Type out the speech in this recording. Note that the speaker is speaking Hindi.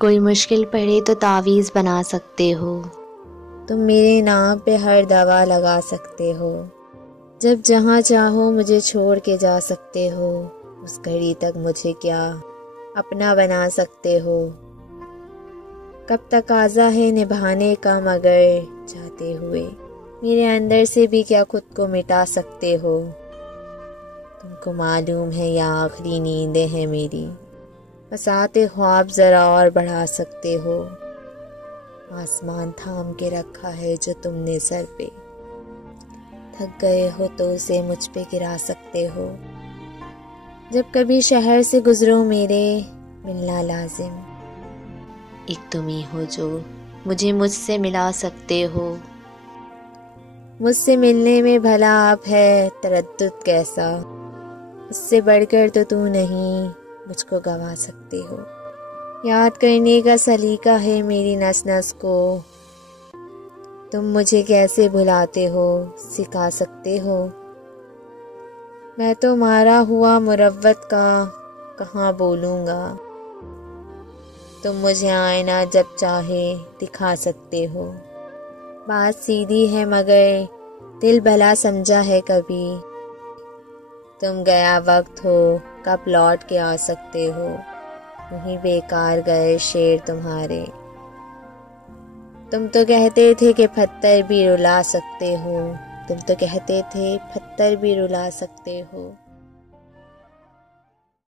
कोई मुश्किल पड़े तो तावीज़ बना सकते हो। तुम मेरे नाम पे हर दवा लगा सकते हो। जब जहाँ चाहो मुझे छोड़ के जा सकते हो। उस घड़ी तक मुझे क्या अपना बना सकते हो। कब तकाज़ा है निभाने का, मगर चाहते हुए मेरे अंदर से भी क्या खुद को मिटा सकते हो। तुमको मालूम है या आखिरी नींदें हैं मेरी, बस आते ख्वाब ज़रा और बढ़ा सकते हो। आसमान थाम के रखा है जो तुमने सर पे, थक गए हो तो उसे मुझ पे गिरा सकते हो। जब कभी शहर से गुजरो मेरे, मिलना लाजिम। एक तुम ही हो जो मुझे मुझसे मिला सकते हो। मुझसे मिलने में भला आप है तरद्दुद कैसा, उससे बढ़कर तो तू नहीं मुझको गवा सकते हो। याद करने का सलीका है मेरी नस नस को, तुम मुझे कैसे भुलाते हो सिखा सकते हो। मैं तो मारा हुआ मुरव्वत का कहाँ बोलूँगा, तुम मुझे आईना जब चाहे दिखा सकते हो। बात सीधी है मगर दिल भला समझा है कभी, तुम गया वक्त हो कब लौट के आ सकते हो। वहीं बेकार गए शेर तुम्हारे, तुम तो कहते थे कि पत्थर भी रुला सकते हो, तुम तो कहते थे पत्थर भी रुला सकते हो।